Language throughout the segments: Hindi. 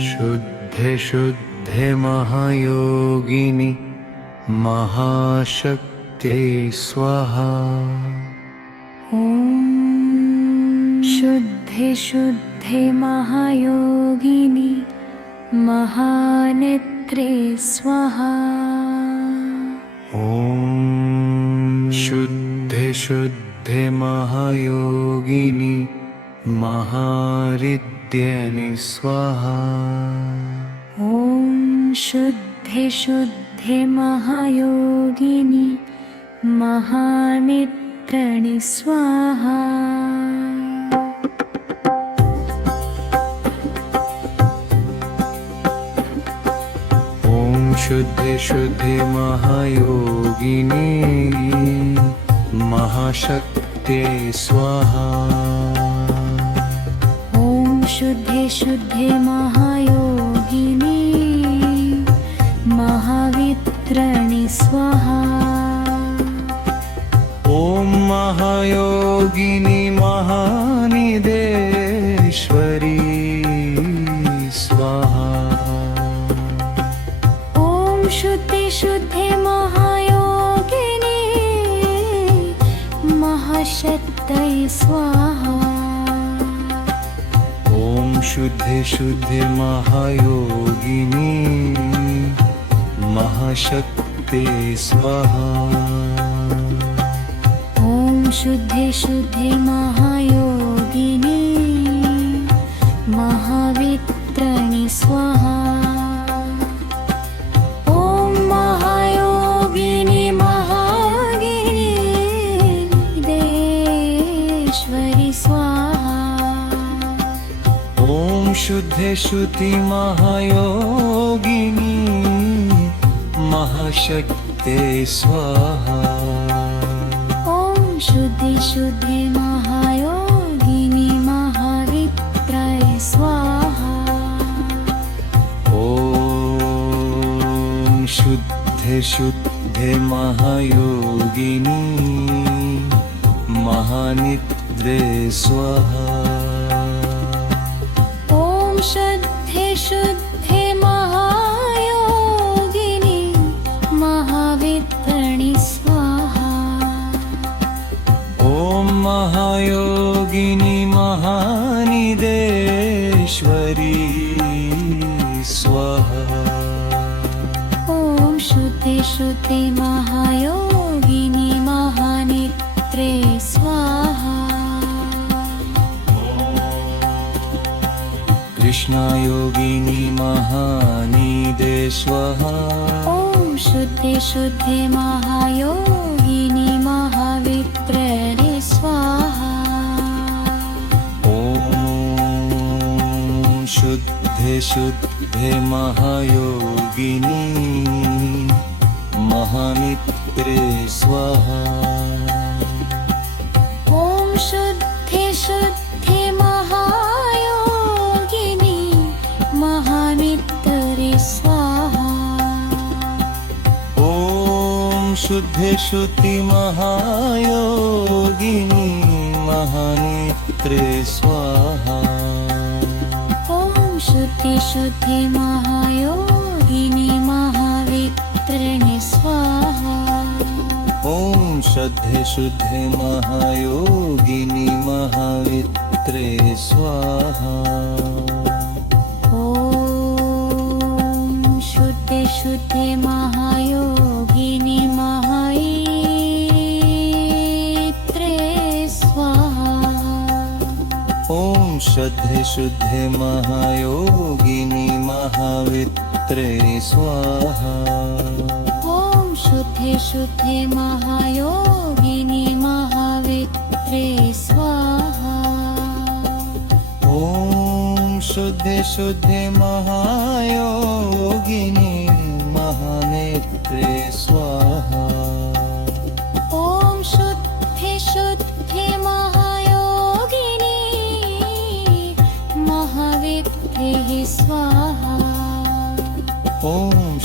शुद्धे शुद्धे महायोगिनि महाशक्त्यै स्वाहा। शुद्धे शुद्धे महायोगिनि महानेत्रे स्वाहा। शुद्धे शुद्धे महायोगिनि महारिद्यनि स्वाहा। शुद्धे शुद्धे महायोगिनि महानेत्रणि स्वाहा। शुद्धे शुद्धे महायोगिनि महाशक्त्यै स्वाहा। शुद्धे शुद्धे महायोगिनि महावित्रनि स्वाहा। महायोगिनि महानिदेश्वरी स्वाहा। शुद्धे शुद्धे महायोगिनि महाशक्त्यै स्वाहा। शुद्धे शुद्धे महायोगिनि महाशक्त्यै स्वाहा। शुद्धे शुद्धे महायोगिनि महावित्रनि स्वाहा। महायोगिनि महागिरिदेश्वरि स्वाहा। शुद्धे शुद्धि महायोगिनि महाशक्त्यै स्वाहा। शुद्धे शुद्धे महायोगिनि महावित्राय स्वाहा। शुद्धे शुद्धे महायोगिनि महानिद्रे स्वाहा। शुद्धे शुद्धे महायोगिनि महावित्रनि स्वाहा। महायोगिनि महानिदेश्वरी स्वाहा। शुद्धे शुद्धे महायोगिनि महानेत्रे स्वाहा। कृष्णायोगिनि महानिदे स्वाहा। शुद्धे शुद्धे महायोगिनि महावित्ररे स्वाहा। शुद्धे शुद्धे महायोगिनि महामित्रे स्वाहा। शुद्धे शुद्धे महायोगिनि महामित्रे स्वाहा। शुद्धे शुद्धि महायोगिनि महानेत्रे स्वाहा। शुद्धे शुद्धे महायोगिनि महावित्रनि स्वाहा। शुद्धे शुद्धे महायोगिनि महावित्रे स्वाहा। शुद्धे शुद्धे महायोगिनि महावित्रे स्वाहा। शुद्धे शुद्धे महायोगिनि महावित्रे स्वाहा। शुद्धे शुद्धे महायोगिनि महावित्रे स्वाहा। शुद्धे शुद्धे महायोगिनि महानेत्रे स्वाहा। शुद्धे शुद्धे महायोगिनि महावित्रे स्वाहा।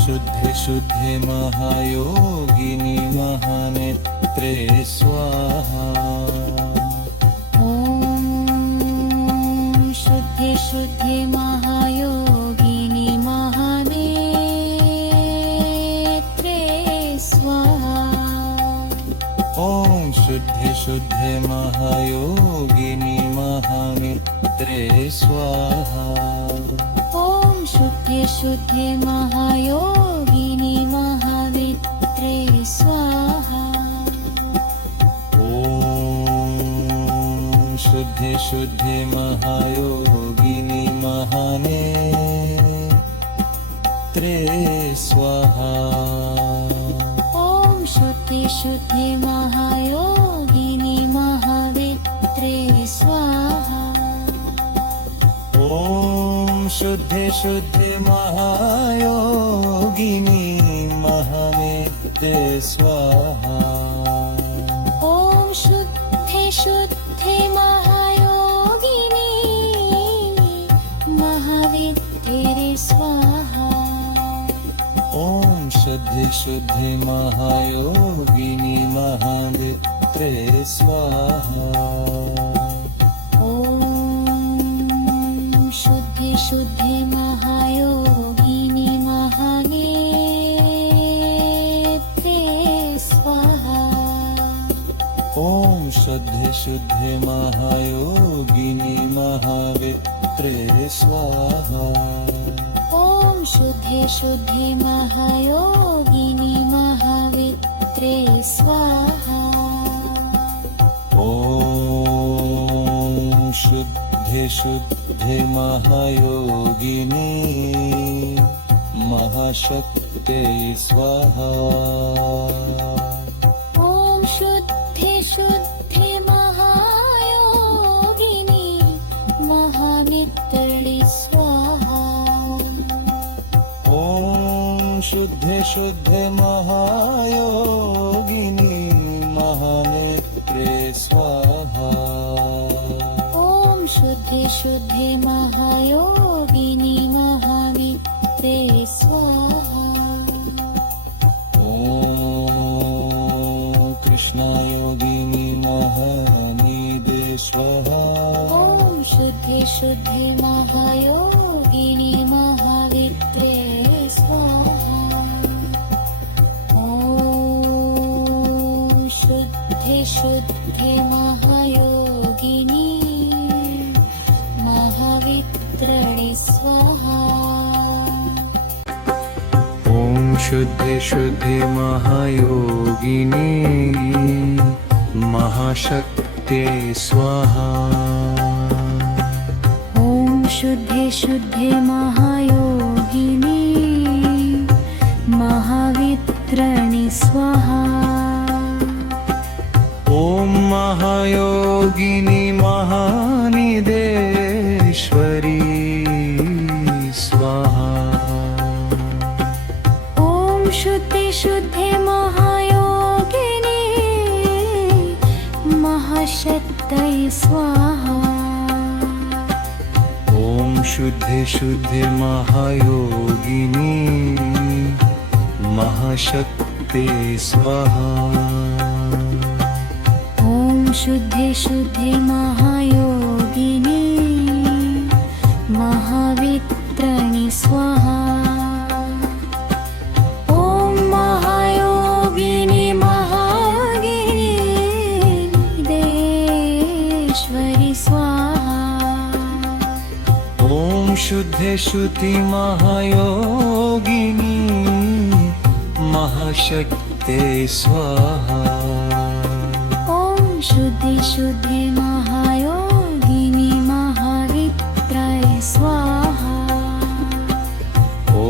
शुद्धे शुद्धे महायोगिनि महानेत्रे स्वाहा। शुद्धे महायोगिनि महानेत्रे स्वाहा ॐ शुद्धे शुद्धे महायोगिनि महामित्रे स्वाहा ॐ शुद्धे शुद्धे महायोगिनि महावित्रे स्वाहा ॐ शुद्धे शुद्धे महायोगिनि महानेत्रे स्वाहा ॐ शुद्धे शुद्धे महायोगिनि महावित्रे स्वाहा ॐ शुद्धे शुद्धे महायोगिनि महानेत्रे स्वाहा ॐ शुद्धे शुद्धे महायोगिनि महावित्रे स्वाहा ॐ शुद्धे शुद्धे महायोगिनि महावित्रे स्वाहा ॐ शुद्धे शुद्धे महायोगिनि महानेत्रे स्वाहा ॐ शुद्धे शुद्धे महायोगिनि महावित्रे स्वाहा ॐ शुद्धे शुद्धे महायोगिनि महावित्रे स्वाहा ॐ शुद्धे शुद्धे महायोगिनि महाशक्ते स्वाहा ॐ शुद्धे शुद्धे महायोगिनि महामित्रे स्वाहा ॐ शुद्धे शुद्धे महायोगिनि महानेत्रे स्वाहा ॐ शुद्धे शुद्धे महायोगिनि महावित्रे स्वाहा ॐ कृष्णायोगिनि महानिधे स्वाहा ॐ शुद्धे शुद्धे महायोगिनि महावित्रे स्वाहा ॐ शुद्धे शुद्धे महायोगिनि महावित्रे स्वाहा ॐ शुद्धे शुद्धे महायोगिनि महाशक्ते स्वाहा ॐ शुद्धे शुद्धे महायोगिनि महावित्रे स्वाहा ॐ महायोगिनि महानिधेश्वरी स्वाहा ॐ शुद्धे शुद्धे महायोगिनि महाशक्ते स्वाहा ॐ शुद्धे शुद्धे महायोगिनि महाशक्ते स्वाहा ॐ शुद्धे शुद्धे महायोगिनि महावित्रे स्वाहा ॐ महायोगिनि महागिरिदेश्वरि स्वाहा ॐ शुद्धे शुद्धि महायोगिनि महाशक्ते स्वाहा ॐ शुद्धे शुद्धे महायोगिनि महावित्रे स्वाहा ॐ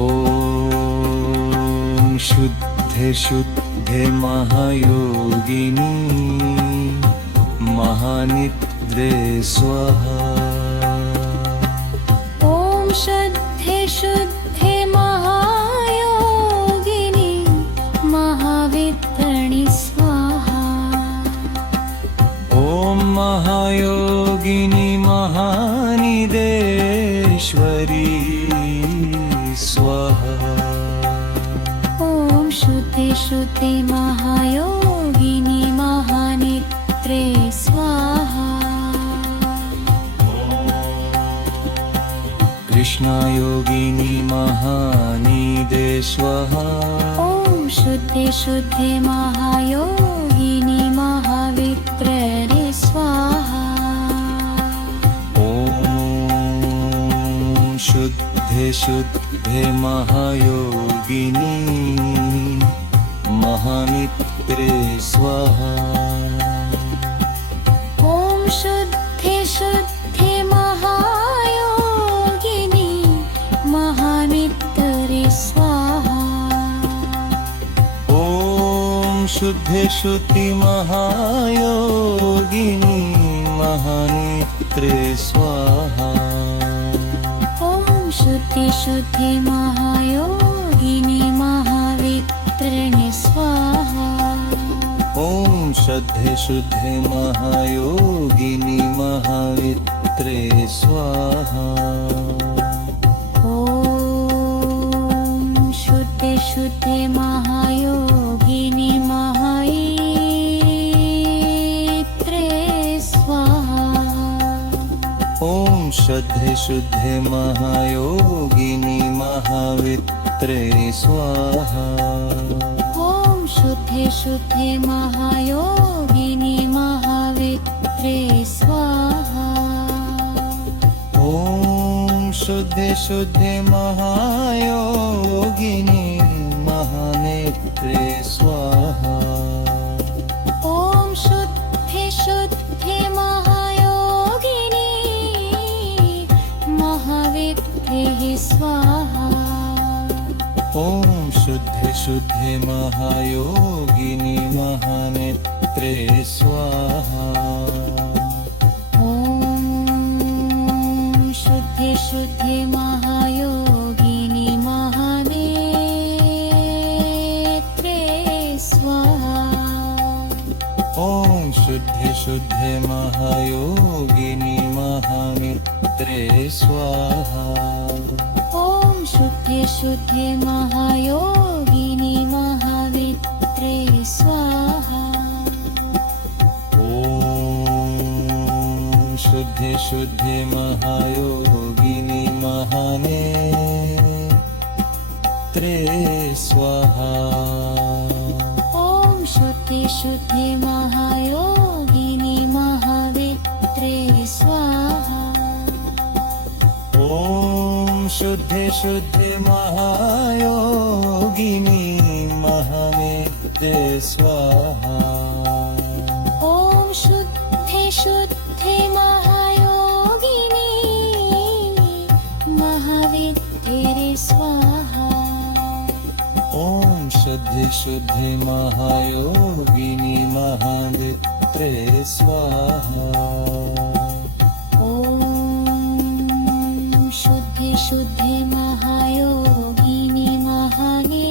शुद्धे शुद्धे महायोगिनि महानिद्रे स्वाहा ॐ शुद्धे शुद्धे महायोगिनि महावित्रे स्वाहा ॐ महायोगिनि महानिदेश्वरी स्वाहा ॐ शुद्धे शुद्धे महायोगिनि महानित्रे स्वाहा कृष्णायोगिनी महानिदे स्वाहा ॐ शुद्धे शुद्धे महायोगिनि महावित्रणे स्वाहा ॐ शुद्धे शुद्धे महायोगिनी महामित्रे स्वाहा ॐ शुद्धे शुद्धे महायोगिनि महामित्रे स्वाहा ॐ शुद्धे शुद्धि महायोगिनी महानित्रे स्वाहा ॐ शुद्धे शुद्धे महायोगिनि महावित्रणे स्वाहा ॐ शुद्धे शुद्धे महायोगिनी महावित्रे स्वाहा ॐ शुद्धे शुद्धे महायोगिनि महावित्रे स्वाहा ॐ शुद्धे शुद्धे महायोगिनी महावित्रे स्वाहा ॐ शुद्धे शुद्धे महायोगिनि महावित्रे स्वाहा ॐ शुद्धे शुद्धे महायोगिनी महानेत्रे स्वाहा ॐ शुद्धे शुद्धे महायोगिनि महावित्रे स्वाहा ॐ शुद्धे शुद्धे महायोगिनी महानेत्रे स्वाहा ॐ शुद्धे शुद्धे महायोगिनि महानेत्रे स्वाहा ॐ शुद्धे शुद्धे महायोगिनी महामित्रे स्वाहा ॐ शुद्धे शुद्धे महायोगिनि महावित्रे स्वाहा ॐ शुद्धे शुद्धे महायोगिनी महानेत्रे स्वाहा ॐ शुद्धे शुद्धे महायोगिनि महावित्रे स्वाहा ॐ शुद्धे शुद्धे महायोगिनी महानेत्रे स्वाहा ॐ शुद्धे शुद्धे महायोगिनि महावित्रे स्वाहा ॐ शुद्धे शुद्धे महायोगिनी महावित्रे स्वाहा ॐ शुद्धे शुद्धे महायोगिनि महानेत्रे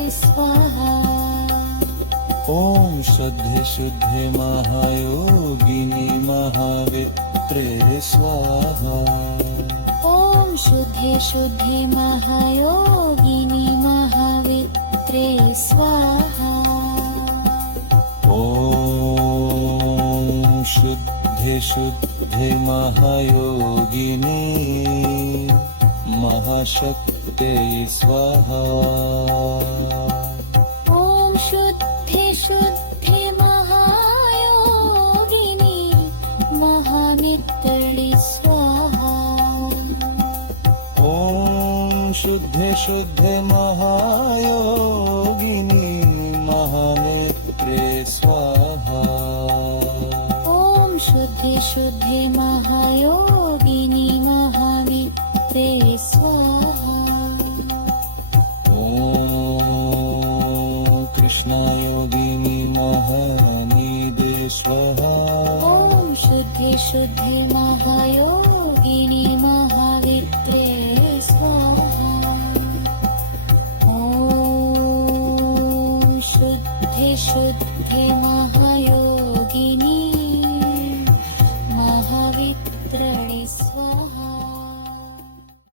स्वाहा ॐ शुद्धे शुद्धे महायोगिनी महावित्रे स्वाहा ॐ शुद्धे शुद्धे महायोगिनि महावित्रे स्वाहा ॐ शुद्धे शुद्धे महायोगिनी महाशक्ते स्वाहा ॐ शुद्धे शुद्धे महायोगिनि महामित्रे स्वाहा ॐ शुद्धे शुद्धे महायोगिनी महानेत्रे स्वाहा ॐ शुद्धे शुद्धे महायोगिनि महावित्रे स्वाहा ॐ कृष्णायोगिनी महानिदे स्वाहा ॐ शुद्धे शुद्धे महायोगिनि महावित्रे स्वाहा ॐ शुद्धे शुद्धे